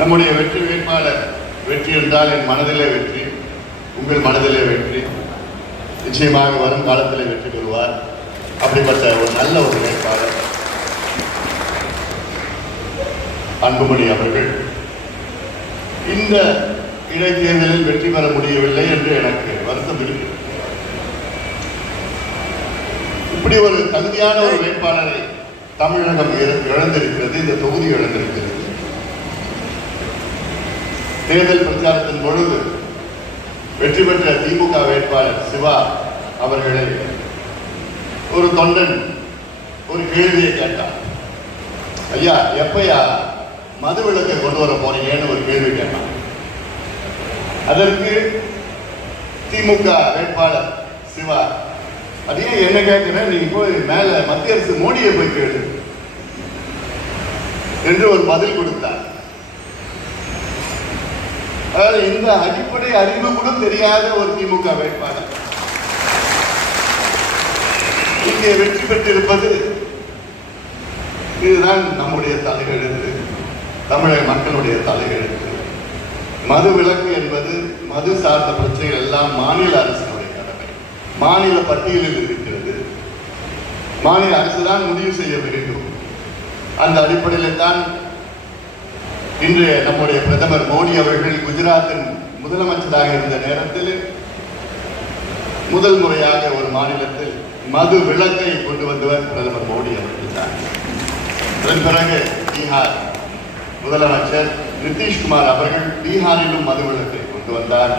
நம்முடைய வெற்றி வேட்பாளர் வெற்றி என்றால் என் மனதிலே வெற்றி, உங்கள் மனதிலே வெற்றி, நிச்சயமாக வரும் காலத்தில் வெற்றி பெறுவார். அப்படிப்பட்ட ஒரு நல்ல ஒரு வேட்பாளர் அன்புமணி அவர்கள் இந்த இடைத்தேர்தலில் வெற்றி பெற முடியவில்லை என்று எனக்கு வருத்தம் இருக்கு. இப்படி ஒரு தகுதியான ஒரு வேட்பாளரை தமிழகம் இழந்திருக்கிறது, இந்த தொகுதி இழந்திருக்கிறது. தேர்தல் பிரச்சாரத்தின் பொழுது வெற்றி பெற்ற திமுக வேட்பாளர் சிவா அவர்களை ஒரு தொண்டன் ஒரு கேள்வியை கேட்டார். ஐயா, எப்பயா மது விலக்கை கொண்டு வர போறீங்கன்னு ஒரு கேள்வி கேட்டான். அதற்கு திமுக வேட்பாளர் சிவா, அதையே என்ன கேட்கிறேன், நீங்க போய் மேல மத்திய அரசு மோடியை போய் கேளு என்று ஒரு பதில் கொடுத்தார். அதாவது இந்த அடிப்படை அறிவு கூட தெரியாத ஒரு திமுக வேட்பாளர் இங்கே வெற்றி பெற்றிருப்பது, இதுதான் நம்முடைய தலையெழுத்து, தமிழக மக்களுடைய தலையெழுத்து. மது விலக்கு என்பது, மது சார்ந்த பிரச்சனைகள் எல்லாம் மாநில அரசினுடைய கடமை, மாநில பட்டியலில் இருக்கிறது, மாநில அரசு தான் முடிவு செய்ய வேண்டும். அந்த அடிப்படையில் தான் இன்று நம்முடைய பிரதமர் மோடி அவர்கள் குஜராத்தின் முதலமைச்சராக இருந்த நேரத்தில் முதல் முறையாக ஒரு மாநிலத்தில் மது விலக்கை கொண்டு வந்தவர் பிரதமர் மோடி அவர்கள் தான். அதன் பிறகு பீகார் முதலமைச்சர் நிதிஷ்குமார் அவர்கள் பீகாரிலும் மது விலக்கை கொண்டு வந்தார்.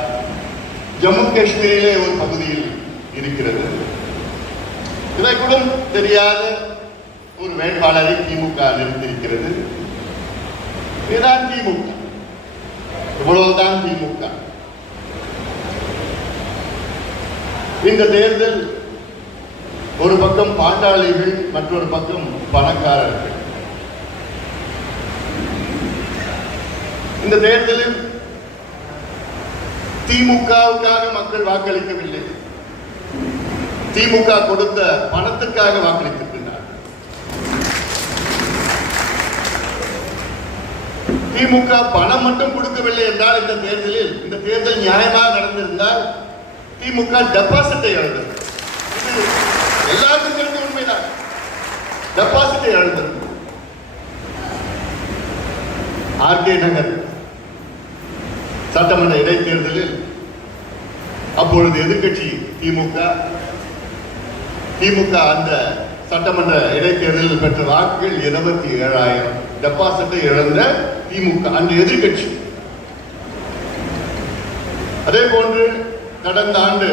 ஜம்மு காஷ்மீரிலே ஒரு பகுதியில் இருக்கிறது. இதை கூட தெரியாத ஒரு வேட்பாளரை திமுக நிறுத்தியிருக்கிறது. இதுதான் திமுக, இவ்வளவுதான் திமுக. இந்த தேர்தல் ஒரு பக்கம் பாட்டாளிகள், மற்றொரு பக்கம் பணக்காரர்கள். இந்த தேர்தலில் திமுகவுக்காக மக்கள் வாக்களிக்கவில்லை, திமுக கொடுத்த பணத்துக்காக வாக்களித்திருக்கிறார். திமுக பணம் மட்டும் கொடுக்கவில்லை என்றால் இந்த தேர்தலில், இந்த தேர்தல் நியாயமாக நடந்திருந்தால் திமுக டெபாசிட்டை இழந்தது. இது எல்லாருக்கும் தெரிந்த உண்மைதான், டெபாசிட்டை இழந்தது. ஆர்கே நகர் சட்டமன்ற இடைத்தேர்தலில் அப்பொழுது எதிர்கட்சி திமுக அந்த சட்டமன்ற இடைத்தேர்தலில் பெற்ற வாக்குகள் 27,000. டெபாசிட்டை இழந்த திமுக அந்த எதிர்கட்சி. அதே போன்று கடந்த ஆண்டு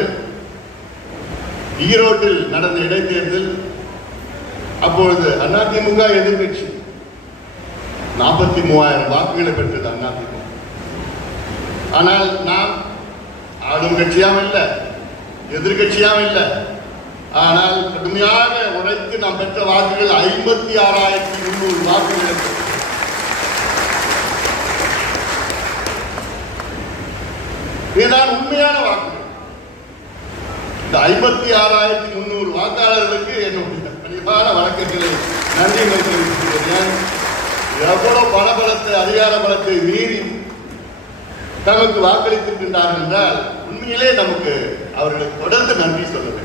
ஈரோட்டில் நடந்த இடைத்தேர்தல், அப்பொழுது அதிமுக எதிர்கட்சி 43,000 வாக்குகளை பெற்றது அதிமுக. ஆனால் நாம் ஆளும் கட்சியாம் இல்லை, எதிர்கட்சியாம் இல்லை. ஆனால் கடுமையாக உழைத்து நாம் பெற்ற வாக்குகள் 56,300 வாக்குகள். இதுதான் உண்மையான வாக்குகள். இந்த 56,300 வாக்காளர்களுக்கு என்னுடைய கனிவான வணக்கங்களை, நன்றிகளை தெரிவித்துக்கிறேன். எவ்வளவு பணபலத்தை, அதிகார பலத்தை மீறி நமக்கு வாக்களித்திருக்கின்றார்கள் என்றால் உண்மையிலே நமக்கு அவர்களுக்கு தொடர்ந்து நன்றி சொல்ல வேண்டும்.